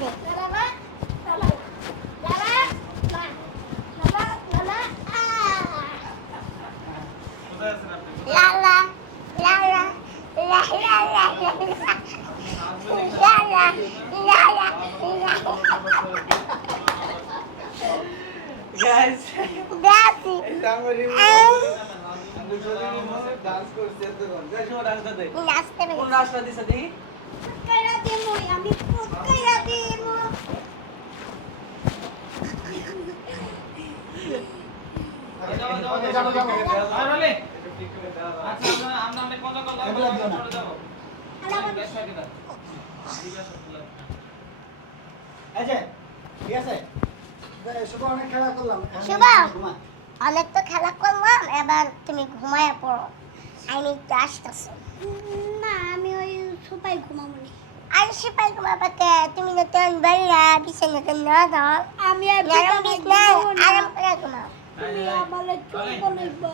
দে লালা লালা লালা লালা লালা গাইস দাদি সামরি ডান্স করছে তো গাইস ও ডান্স দে নাচতে কোন নাচটা দিছে দেখি কইরা দিমু আমি কইরা দিমু যাবো যাবো আর বলে আচ্ছা আমরা আমরা কোন জায়গা যাব এই যে ঠিক আছে শুভ অনেক খেলা করলাম শুভ অনেক তো খেলা করলাম এবার তুমি ঘুমায় পড়ো আমি একটু আসতেছি না আমি ওই সুপাই ঘুমাবো না আর সুপাই ঘুমাবাতে তুমি না তেন বেলা বিছানাতে না দাও আমি আর বিছানা আরাম করে ঘুমাও তুমি আমার চুল বলবা